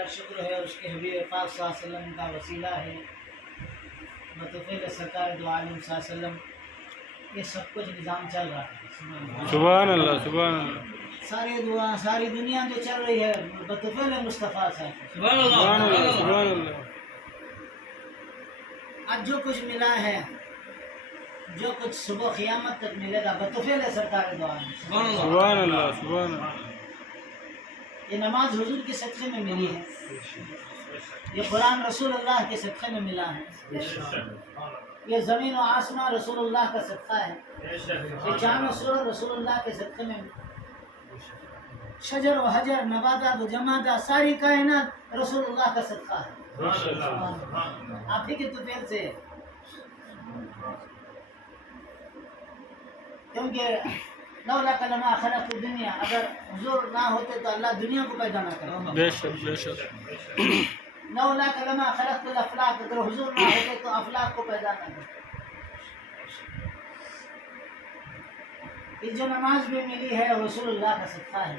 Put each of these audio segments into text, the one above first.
کا شکر ہے، اس کے حبیب پاک صلی اللہ علیہ وسلم کا وسیلہ ہے، بطفیل سرکار دو عالم صلی اللہ علیہ وسلم، یہ سب کچھ نظام چل رہا ہے۔ سبحان اللہ سبحان اللہ ساری دنیا جو چل رہی ہے بطفیل مصطفیٰ صاحب۔ سبحان اللہ سبحان اللہ آج جو کچھ ملا ہے، جو کچھ صبح قیامت تک ملے گا بطفیل سرکار دو عالم۔ سبحان اللہ سبحان اللہ یہ نماز حضور کے صدقے میں ملی ہے، یہ قرآن رسول اللہ کے صدقے میں ملا ہے، یہ زمین و آسمان رسول اللہ کا صدقہ ہے، یہ چاند و سورج رسول اللہ کے صدقے میں، شجر و حجر نباتات و جمادات ساری کائنات رسول اللہ کا صدقہ ہے، آپ ہی کے طفیل سے۔ کیونکہ لولا کلمہ خلق الدنیا، اگر حضور نہ ہوتے تو اللہ دنیا کو پیدا نہ کرتا۔ بے شک بے شک لولا کلمہ خلق الافلاق، اگر حضور نہ ہوتے تو افلاق کو پیدا نہ کرتا۔ یہ جو نماز بھی ملی ہے رسول اللہ کا صدقہ ہے،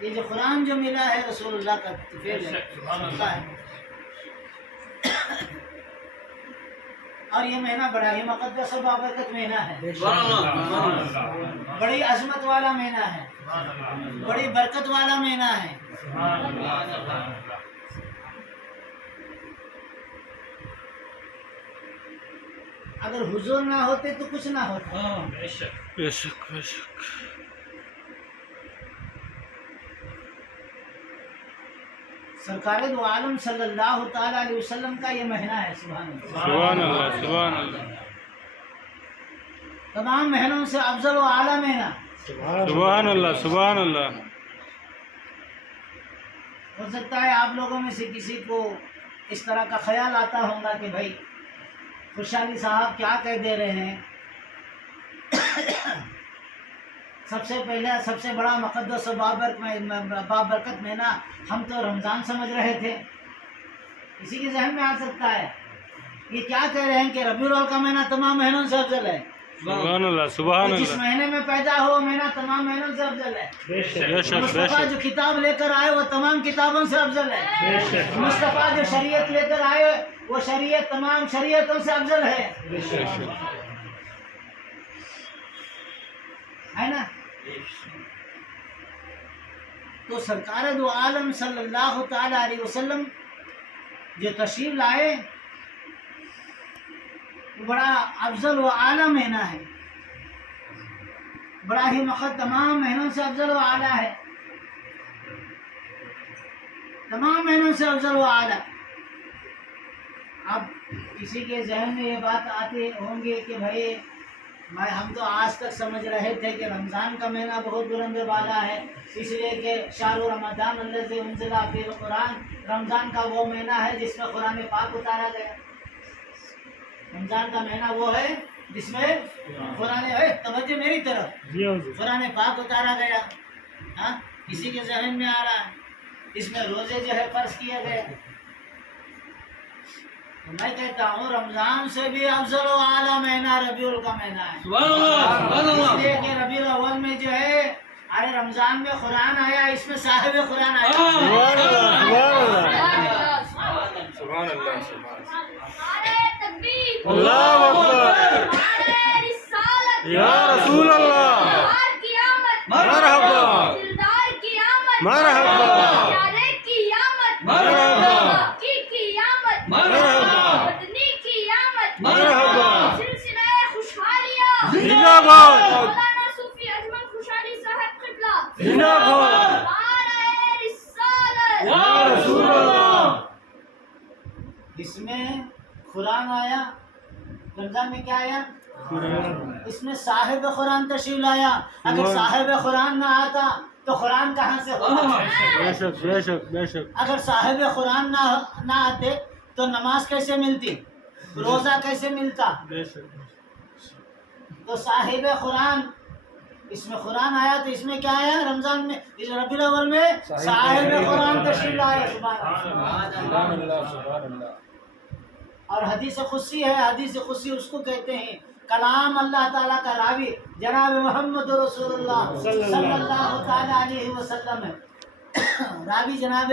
یہ جو قرآن جو ملا ہے رسول اللہ کا طفیل ہے، صدقہ ہے۔ اور یہ مہینہ بڑا ہی مقدس و بابرکت مہینہ ہے، بڑی عظمت والا مہینہ ہے، بڑی برکت والا مہینہ ہے۔ اگر حضور نہ ہوتے تو کچھ نہ ہوتا۔ بے شک بے شک سرکار دو عالم صلی اللہ تعالی علیہ وسلم کا یہ مہینہ ہے۔ سبحان اللہ سبحان اللہ سبحان اللہ تمام مہینوں سے افضل و اعلیٰ مہینہ۔ سبحان اللہ سبحان اللہ ہو سکتا ہے آپ لوگوں میں سے کسی کو اس طرح کا خیال آتا ہوگا کہ بھائی خوشحالی صاحب کیا کہہ دے رہے ہیں، سب سے پہلے سب سے بڑا مقدس و بابرکت مہینہ ہم تو رمضان سمجھ رہے تھے۔ کسی کے ذہن میں آ سکتا ہے یہ کیا کہہ رہے ہیں کہ ربیع الاول کا مہینہ تمام مہینوں سے افضل ہے۔ سبحان اللہ سبحان جس اللہ مہینے میں پیدا ہو وہ مہینہ تمام مہینوں سے افضل ہے۔ بے شک بے مصطفیٰ جو شک کتاب لے کر آئے وہ تمام کتابوں سے افضل ہے۔ مصطفیٰ جو شریعت لے کر آئے وہ شریعت تمام شریعتوں سے افضل ہے نا؟ تو سرکار دو عالم صلی اللہ تعالی علیہ وسلم جو تشریف لائے وہ بڑا افضل و اعلیٰ مہینہ ہے، بڑا ہی تمام مہینوں سے افضل و اعلیٰ ہے، تمام مہینوں سے افضل و اعلیٰ۔ اب کسی کے ذہن میں یہ بات آتے ہوں گے کہ بھائی ہم تو آج تک سمجھ رہے تھے کہ رمضان کا مہینہ بہت بلند بالا ہے، اس لیے کہ شہر رمضان الذی انزل فیہ القرآن، رمضان کا وہ مہینہ ہے جس میں قرآن پاک اتارا گیا۔ رمضان کا مہینہ وہ ہے جس میں قرآن توجہ میری طرف قرآن پاک اتارا گیا۔ ہاں کسی کے ذہن میں آ رہا ہے اس میں روزے جو ہے فرض کیے گئے۔ میں کہتا ہوں رمضان سے بھی افضل و اعلیٰ مہینہ ربیع الاول کا مہینہ ہے، اس لیے کہ ربیع الاول میں جو ہے آئے رمضان میں قرآن آیا، اس میں صاحب قرآن آیا۔ سبحان اللہ اللہ اکبر یا رسول اللہ مرحبا مرحبا مرحبا مرحبا زندہ باد زندہ باد یا رسول اللہ۔ اس میں قرآن آیا، رمضان میں کیا آیا؟ اس میں صاحب قرآن تشریف لایا۔ اگر صاحب قرآن نہ آتا تو قرآن کہاں سے ہوتا؟ بے شک بے شک بے شک اگر صاحب قرآن نہ آتے تو نماز کیسے ملتی، روزہ کیسے ملتا؟ بے شک تو صاحب قرآن، اس میں قرآن آیا تو اس میں کیا آیا؟ رمضان میں اس ربیع الاول میں صاحب قرآن تشریف لائے۔ سبحان اللہ سبحان اللہ اور حدیث قدسی ہے، حدیث قدسی اس کو کہتے ہیں کلام اللہ تعالیٰ کا راوی جناب محمد رسول اللہ صلی اللہ تعالیٰ علیہ وسلم ہے، راوی جناب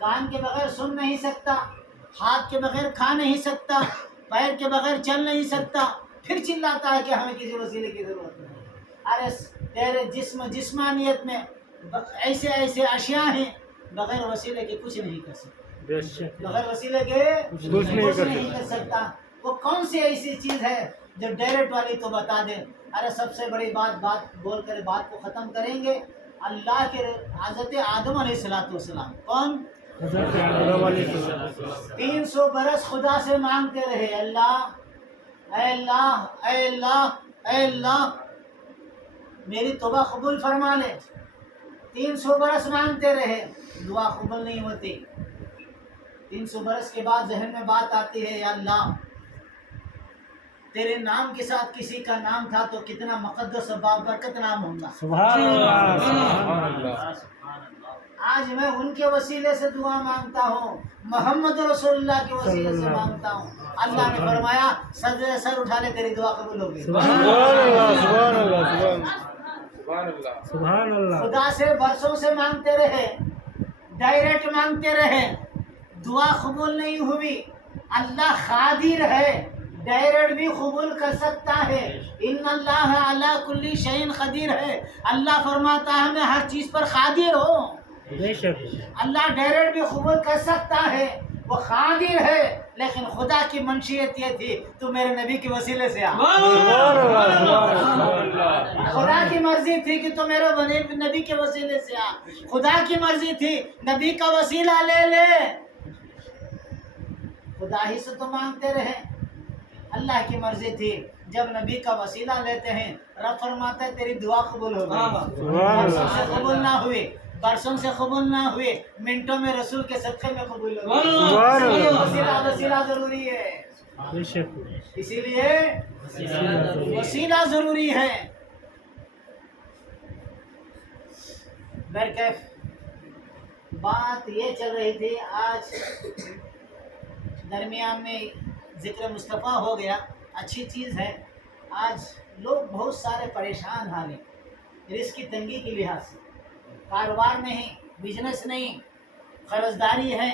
کان کے بغیر سن نہیں سکتا، ہاتھ کے بغیر کھا نہیں سکتا، پیر کے بغیر چل نہیں سکتا، پھر چلاتا ہے کہ ہمیں کسی وسیلے کی ضرورت نہیں۔ ارے تیرے جسمانیت میں ایسے ایسے اشیاء ہیں بغیر وسیلے کے کچھ نہیں کر سکتے، بے شک بغیر وسیلے کے کچھ نہیں کر سکتا۔ وہ کون سی ایسی چیز ہے جو ڈائریکٹ والی تو بتا دے۔ ارے سب سے بڑی بات بول کر بات کو ختم کریں گے۔ اللہ کے حضرت آدم علیہ السلام کون؟ حضرت آدم علیہ السلام 300 برس خدا سے مانگتے رہے، اللہ اے اللہ اے اللہ اے اللہ میری توبہ قبول فرما لے۔ 300 برس مانگتے رہے، دعا قبول نہیں ہوتی۔ 300 برس کے بعد ذہن میں بات آتی ہے، یا اللہ تیرے نام کے ساتھ کسی کا نام تھا تو کتنا مقدس اور بابرکت نام ہوگا۔ سبحان اللہ سبحان اللہ۔ آج میں ان کے وسیلے سے دعا مانگتا ہوں، محمد رسول اللہ کے وسیلے سے مانگتا ہوں۔ اللہ نے فرمایا سر اٹھا لے، تیری دعا قبول ہوگی۔ سبحان اللہ سبحان اللہ سبحان اللہ۔ خدا سے برسوں سے مانگتے رہے، ڈائریکٹ مانگتے رہے، دعا قبول نہیں ہوئی۔ اللہ قادر ہے، ڈائریکٹ بھی قبول کر سکتا ہے۔ ان اللہ علی کل شیء قدیر ہے، اللہ فرماتا ہے میں ہر چیز پر قادر ہوں۔ بے شک اللہ ڈائریکٹ بھی قبول کر سکتا ہے، وہ قادر ہے، لیکن خدا کی منشیت یہ تھی تو میرے نبی کے وسیلے سے آ۔ سبحان اللہ سبحان اللہ۔ خدا کی مرضی تھی کہ تو میرے نبی کے وسیلے سے آ، خدا کی مرضی تھی نبی کا وسیلہ لے لے۔ خدا ہی سے تو مانگتے رہے، اللہ کی مرضی تھی جب نبی کا وسیلہ لیتے ہیں رب فرماتا ہے تیری دعا قبول ہو گئی۔ برسوں سے قبول نہ ہوئی، برسوں سے قبول نہ ہوئے، منٹوں میں رسول کے صدقے میں قبول ہو گئی۔ وسیلہ ضروری ہے، بے شک اسی لیے وسیلہ ضروری ہے۔ برکیف بات یہ چل رہی تھی، آج درمیان میں ذکر مصطفیٰ ہو گیا، اچھی چیز ہے۔ آج لوگ بہت سارے پریشان حال ہیں رزق کی تنگی کی لحاظ سے، کاروبار نہیں، بزنس نہیں، قرض داری ہے،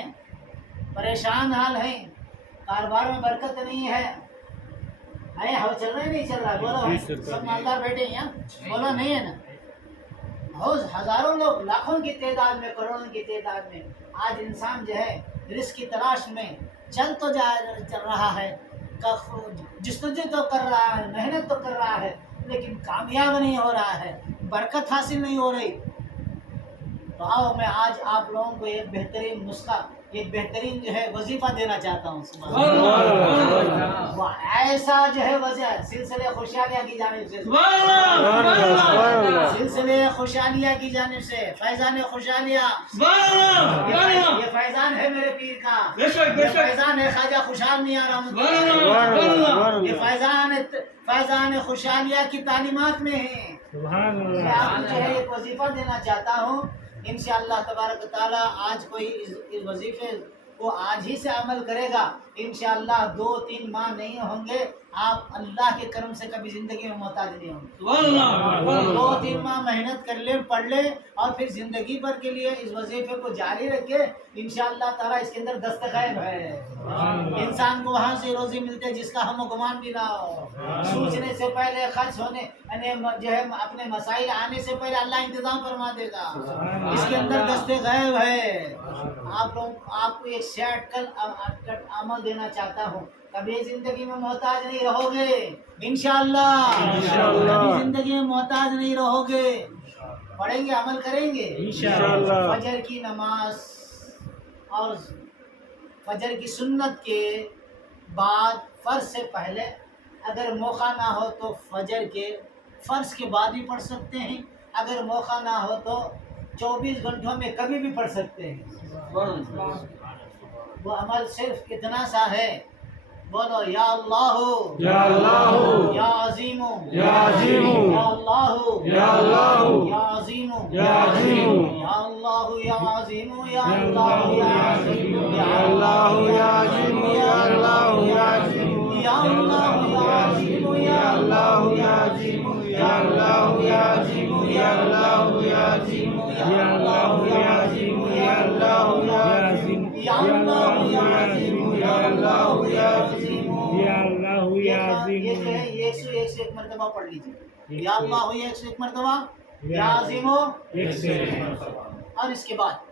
پریشان حال ہیں، کاروبار میں برکت نہیں ہے۔ ہوا چل رہا ہے نہیں چل رہا؟ بولو سب مالدار بیٹھے ہیں، بولو نہیں ہے نا؟ بہت ہزاروں لوگ، لاکھوں کی تعداد میں، کروڑوں کی تعداد میں آج انسان جو ہے رزق کی تلاش میں چل تو چل رہا ہے، جستجو تو کر رہا ہے، محنت تو کر رہا ہے، لیکن کامیاب نہیں ہو رہا ہے، برکت حاصل نہیں ہو رہی۔ تو آؤ میں آج آپ لوگوں کو ایک بہترین نسخہ، ایک بہترین جو ہے وظیفہ دینا چاہتا ہوں۔ وہ ایسا جو ہے وظیفہ سلسلے خوشحالیاں کی جانب سے، سلسلے خوشحالیاں کی جانب سے، فیضان خوشحالیاں، یہ فیضان ہے میرے پیر کا، یہ فیضان ہے خواجہ خوشحال میاں رحمۃ اللہ، یہ فیضان خوشحالیاں کی تعلیمات میں ہے۔ میں آپ کو جو ہے ایک وظیفہ دینا چاہتا ہوں، انشاءاللہ تبارک تعالیٰ آج کوئی اس وظیفے کو آج ہی سے عمل کرے گا، انشاءاللہ 2-3 ماہ نہیں ہوں گے، آپ اللہ کے کرم سے کبھی زندگی میں محتاج نہیں ہوں گے۔ 2-3 ماہ محنت کر لیں، پڑھ لیں، اور پھر زندگی بھر کے لیے اس وظیفے کو جاری رکھے، انشاءاللہ تعالیٰ اس کے اندر دستغیب ہے۔ انسان کو وہاں سے روزی ملتے ہے جس کا ہم و گمان بھی نہ ہو، سوچنے سے پہلے، خرچ ہونے یعنی جو ہے اپنے مسائل آنے سے پہلے اللہ انتظام فرما دے گا، اس کے اندر دستغیب ہے۔ آپ کو ایک شارٹ کٹ عمل دینا چاہتا ہوں، کبھی زندگی میں محتاج نہیں رہو گے انشاءاللہ، کبھی زندگی میں محتاج نہیں رہو گے، پڑھیں گے، عمل کریں گے انشاءاللہ۔ فجر کی نماز اور فجر کی سنت کے بعد، فرض سے پہلے اگر موقع نہ ہو تو فجر کے فرض کے بعد بھی پڑھ سکتے ہیں، اگر موقع نہ ہو تو 24 گھنٹوں میں کبھی بھی پڑھ سکتے ہیں۔ وہ عمل صرف اتنا سا ہے، بولو یا اللہ یا اللہ یا عظیم یا عظیم یا اللہ یا اللہ یا عظیم یا عظیم یا اللہ یا عظیم یا اللہ یا عظیم یا اللہ یا عظیم یا اللہ یا عظیم یا اللہ یا عظیم یا اللہ یا عظیم یا اللہ یا عظیم یا اللہ یا عظیم یا اللہ یا عظیم یا اللہ یا عظیم 101 مرتبہ پڑھ لیجیے. یا اللہ ہو 101 مرتبہ, یا عظیم ہو, اور اس کے بعد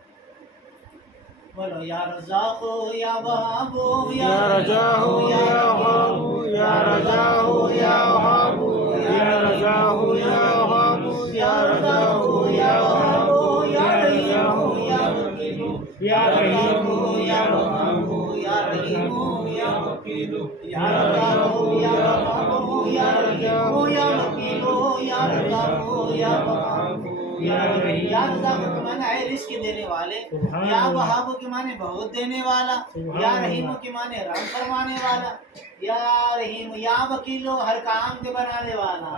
بولو یا رزاق ہو, یا وہاب ہو, یا رجا ہو یا وہاب ہو, یا رجا ہو یا وہاب ہو, یا رجا ہو یا وہاب ہو, یا رجا ہو یا وہاب ہو, یا رجا ہو یا وکیل ہو, یا رحیم ہو یا وہاب ہو, یا رحیم ہو یا وکیل ہو, یا رجا ہو یا وہاب ہو, یا رحیم ہو یا وکیل ہو, یا رجا ہو یا وہاب ہو, یا رزاق کے معنی ہے رزق دینے والے, یا وہاب کے معنی بہت دینے والا, یا رحیم کے معنی رحم فرمانے والا, یا رحیم یا وکیل ہر کام کے بنانے والا.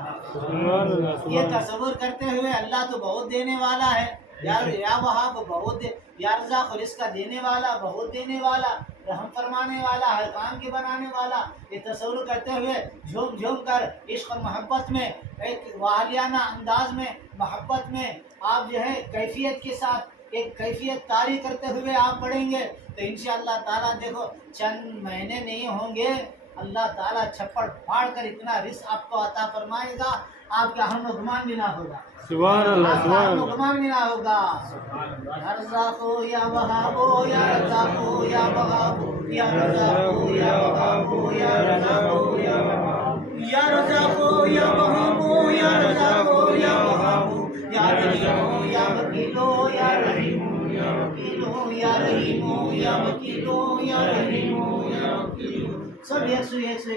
یہ تصور کرتے ہوئے اللہ تو بہت دینے والا ہے, یا وہاب بہت یا رزاق رزق کا دینے والا, بہت دینے والا, رحم فرمانے والا, ہر کام کے بنانے والا. یہ تصور کرتے ہوئے جھوم جھوم کر عشق اور محبت میں, ایک والیانہ انداز میں, محبت میں آپ جو ہے کیفیت کے ساتھ ایک کیفیت طاری کرتے ہوئے آپ پڑھیں گے تو انشاءاللہ تعالیٰ دیکھو چند مہینے نہیں ہوں گے, اللہ تعالیٰ چھپڑ پھاڑ کر اتنا رزق آپ کو عطا فرمائے گا, آپ کا ہم و گمان بھی نہ ہوگا. سبحان اللہ, سبحان ہم و اللہ. گمان بھی نہ ہوگا. یا رزاق ہو یا وہاب ہو, یا رزاق ہو یا وہاب ہو, یا رزاق ہو یا وہاب ہو, یا رزاق ہو یا وہاب ہو, یا رزاق ہو یا وہاب ہو, یا رزاق ہو یا وہاب ہو, یا رحیم ہو یا وکیل ہو, یا رحیم ہو یا وکیل ہو, یا رحیم ہو یا وکیل ہو, یا رحیم ہو یا وکیل ہو. سب 101